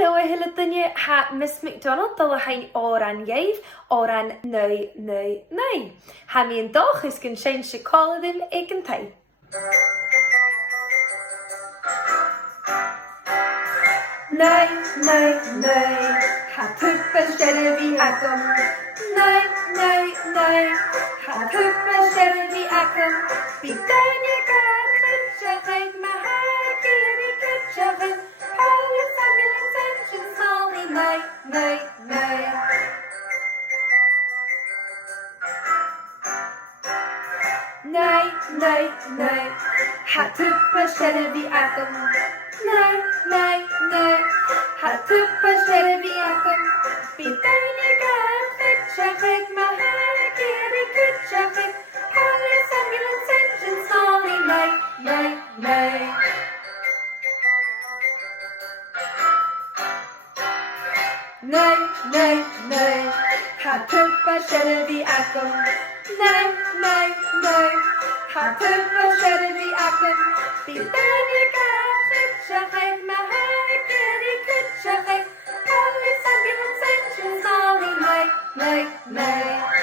Hallo a hile dunne ha Miss McDonald dul a hain óran géif óran neu. Ha mi an doch is gyn sein se coladim ag an tai. Neu, ha tuppa shervi akum. Neu, ha tuppa shervi akum. Bidanya gat kutshachet mahagiri kutshachet. Police, ambulance, engine, smally, neu. Neu, ha tuppa shervi akum. Neu, ha tuppa shervi akum. Bidanya gat kutshachet mahagiri kutshachet. Police, ambulance, engine, smally, neu. Neu, ha tuppa shervi akum. Neu, ha tuppa shervi akum. Bidanya gat kutshachet mahagiri kutshachet. Police, ambulance, engine, smally, neu.